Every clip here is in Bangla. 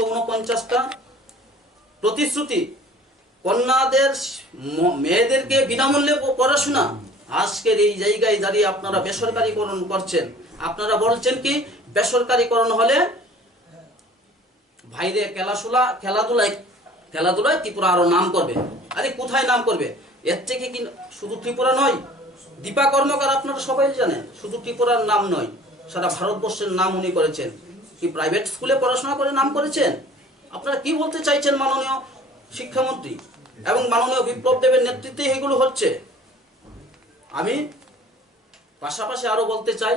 349টা প্রতিশ্রুতি, কন্যাদের মেয়েদেরকে বিনামূল্যে পড়াশোনা, আজকের এই জায়গায় দাঁড়িয়ে আপনারা বেসরকারীকরণ করছেন। আপনারা বলছেন কি বেসরকারীকরণ হলে বাইরে খেলাধুলায় ত্রিপুরা আরো নাম করবে। আরে কোথায় নাম করবে? এর থেকে কি শুধু ত্রিপুরা নয়, দীপা কর্মকার আপনারা সবাই জানেন, শুধু ত্রিপুরার নাম নয়, সারা ভারতবর্ষের নাম উনি করেছেন। কি প্রাইভেট স্কুলে পড়াশোনা করে নাম করেছেন? আপনারা কি বলতে চাইছেন মাননীয় শিক্ষামন্ত্রী এবং মাননীয় বিপ্লব দেবের নেতৃত্বে এগুলো হচ্ছে? আমি পাশাপাশি আরো বলতে চাই,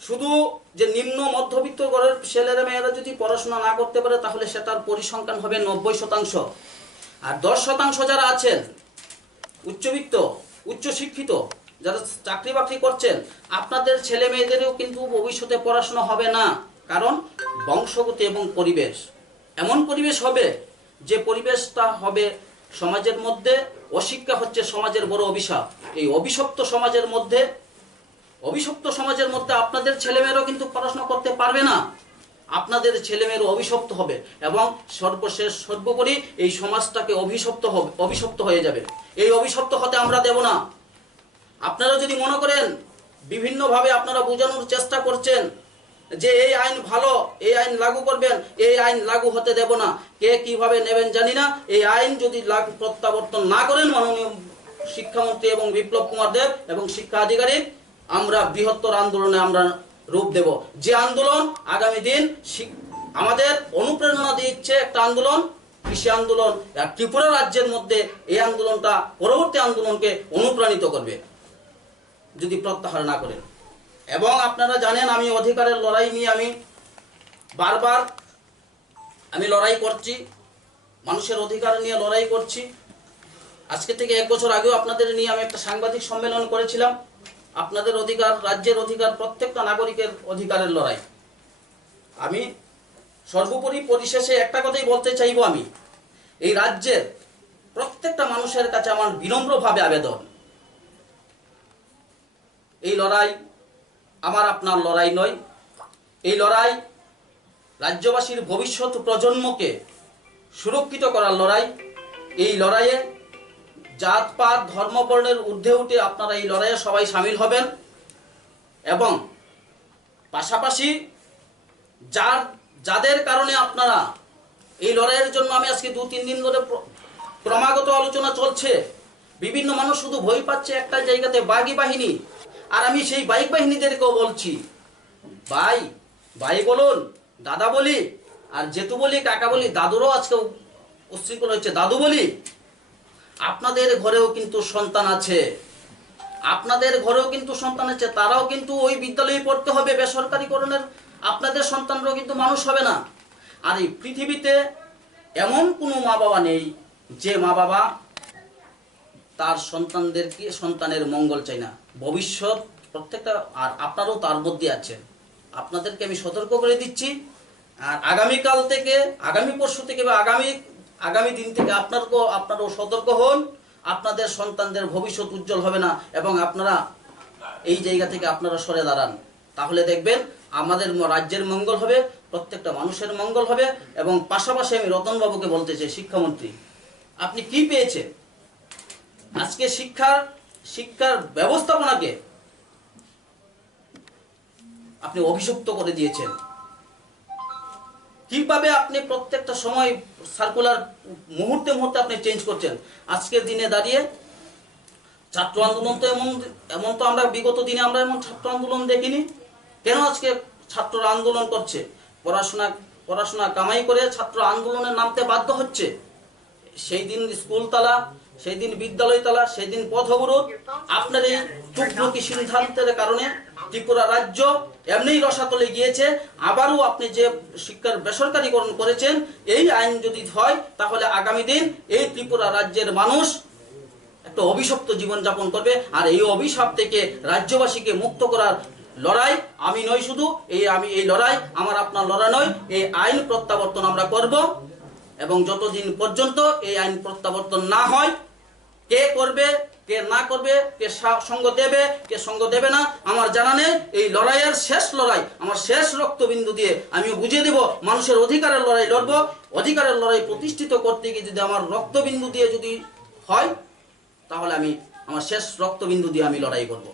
শুধু যে নিম্ন মধ্যবিত্ত ঘরের ছেলেরা মেয়েরা যদি পড়াশোনা না করতে পারে তাহলে সেটার পরিসংখ্যান হবে 90%। আর 10% যারা আছেন উচ্চবিত্ত উচ্চশিক্ষিত যারা চাকরি বাকরি করছেন, আপনাদের ছেলে মেয়েদেরও কিন্তু ভবিষ্যতে পড়াশোনা হবে না। কারণ বংশগত এবং পরিবেশ, এমন পরিবেশ হবে যে পরিবেশটা হবে সমাজের মধ্যে, অশিক্ষা হচ্ছে সমাজের বড় অভিশাপ। এই অভিশপ্ত সমাজের মধ্যে আপনাদের ছেলেমেয়েরাও কিন্তু পড়াশোনা করতে পারবে না, আপনাদের ছেলেমেয়েরও অভিশপ্ত হবে এবং সর্বোপরি এই সমাজটাকে অভিশপ্ত হয়ে যাবে। এই অভিশপ্ত হতে আমরা দেব না। আপনারা যদি মনে করেন বিভিন্নভাবে আপনারা বোঝানোর চেষ্টা করছেন যে এই আইন ভালো, এই আইন লাগু করবেন, এই আইন লাগু হতে দেব না। কে কিভাবে নেবেন জানি না। এই আইন যদি প্রত্যাবর্তন না করেন মাননীয় শিক্ষামন্ত্রী এবং বিপ্লব কুমার দেব এবং শিক্ষা আধিকারিক, আমরা বৃহত্তর আন্দোলনে আমরা রূপ দেব। যে আন্দোলন আগামী দিন আমাদের অনুপ্রেরণা দিচ্ছে, একটা আন্দোলন কৃষি আন্দোলন, ত্রিপুরা রাজ্যের মধ্যে এই আন্দোলনটা পরবর্তী আন্দোলনকে অনুপ্রাণিত করবে যদি প্রত্যাহার না করেন। এবং আপনারা জানেন আমি অধিকারের লড়াই নিয়ে আমি বারবার লড়াই করছি, মানুষের অধিকার নিয়ে লড়াই করছি। আজকে থেকে 1 বছর আগেও আপনাদের নিয়ে আমি একটা সাংবাদিক সম্মেলন করেছিলাম। আপনাদের অধিকার, রাজ্যের অধিকার, প্রত্যেকটা নাগরিকের অধিকারের লড়াই। আমি সর্বোপরি পরিশেষে একটা কথাই বলতে চাইব, আমি এই রাজ্যের প্রত্যেকটা মানুষের কাছে আমার বিনম্রভাবে আবেদন, এই লড়াই আমার আপনার লড়াই নয়, এই লড়াই রাজ্যবাসীর ভবিষ্যৎ প্রজন্মকে সুরক্ষিত করার লড়াই। এই লড়াইয়ে জাতপাত ধর্মবর্ণের ঊর্ধ্বে উঠে আপনারা এই লড়াইয়ে সবাই সামিল হবেন এবং পাশাপাশি যাদের কারণে আপনারা এই লড়াইয়ের জন্য, আমি আজকে 2-3 দিন ধরে ক্রমাগত আলোচনা চলছে, বিভিন্ন মানুষ শুধু ভয় পাচ্ছে একটা জায়গাতে, বাগি বাহিনী। আর আমি সেই বাইক বাহিনীদেরকেও বলছি, ভাই বলুন, দাদা বলি, আর জেঠু বলি, কাকা বলি, দাদুরও আজকে উচ্ছৃঙ্খল হচ্ছে, দাদু বলি, আপনাদের ঘরেও কিন্তু সন্তান আছে, তারাও কিন্তু ওই বিদ্যালয়ে পড়তে হবে বেসরকারীকরণের। আপনাদের সন্তানরাও কিন্তু মানুষ হবে না। আর এই পৃথিবীতে এমন কোনো মা বাবা নেই যে মা বাবা তার সন্তানের মঙ্গল চাই না। ভবিষ্যৎ প্রত্যেকটা, আর আপনারাও তার মধ্যে আছেন, আপনাদেরকে আমি সতর্ক করে দিচ্ছি। আর আগামীকাল থেকে, আগামী পরশু থেকে বা আগামী দিন থেকে আপনারাও সতর্ক হন। আপনাদের সন্তানদের ভবিষ্যৎ উজ্জ্বল হবে না এবং আপনারা এই জায়গা থেকে আপনারা সরে দাঁড়ান, তাহলে দেখবেন আমাদের রাজ্যের মঙ্গল হবে, প্রত্যেকটা মানুষের মঙ্গল হবে। এবং পাশাপাশি আমি রতনবাবুকে বলতে চাই, শিক্ষামন্ত্রী আপনি কি পেয়েছেন? আজকে শিক্ষার ব্যবস্থাপনাকে আপনি অভিশপ্ত করে দিয়েছেন। কিভাবে আপনি প্রত্যেকটা সময় সার্কুলার মুহূর্তে আপনি চেঞ্জ করছেন? আজকের দিনে দাঁড়িয়ে ছাত্র আন্দোলন তো এমন তো আমরা বিগত দিনে আমরা এমন ছাত্র আন্দোলন দেখিনি। কেন আজকে ছাত্ররা আন্দোলন করছে? পড়াশোনা কামাই করে ছাত্র আন্দোলনে নামতে বাধ্য হচ্ছে। সেই দিন স্কুল তালা, সেই দিন বিদ্যালয় তালা, সেই দিন পথ অবরোধ। আপনার এই টুকটুকি সিদ্ধান্তের কারণে ত্রিপুরা রাজ্য এমনিই রসাতলে গিয়েছে। আবারও আপনি যে শিক্ষার বেসরকারীকরণ করেছেন, এই আইন যদি হয় তাহলে আগামী দিন এই ত্রিপুরা রাজ্যের মানুষ একটা অভিশপ্ত জীবনযাপন করবে। আর এই অভিশাপ থেকে রাজ্যবাসীকে মুক্ত করার লড়াই আমি নই, শুধু এই লড়াই আমার আপনার লড়াই নয়, এই আইন প্রত্যাবর্তন আমরা করব। এবং যতদিন পর্যন্ত এই আইন প্রত্যাবর্তন না হয়, কে করবে কে না করবে, কে সঙ্গ দেবে, কে সঙ্গ দেবে না আমার জানা নেই। এই লড়াইয়ের শেষ লড়াই, আমার শেষ রক্তবিন্দু দিয়ে আমিও বুঝিয়ে দেব মানুষের অধিকারের লড়াই লড়বো। অধিকারের লড়াই প্রতিষ্ঠিত করতে গিয়ে যদি আমার রক্তবিন্দু দিয়ে যদি হয়, তাহলে আমি আমার শেষ রক্তবিন্দু দিয়ে আমি লড়াই করব।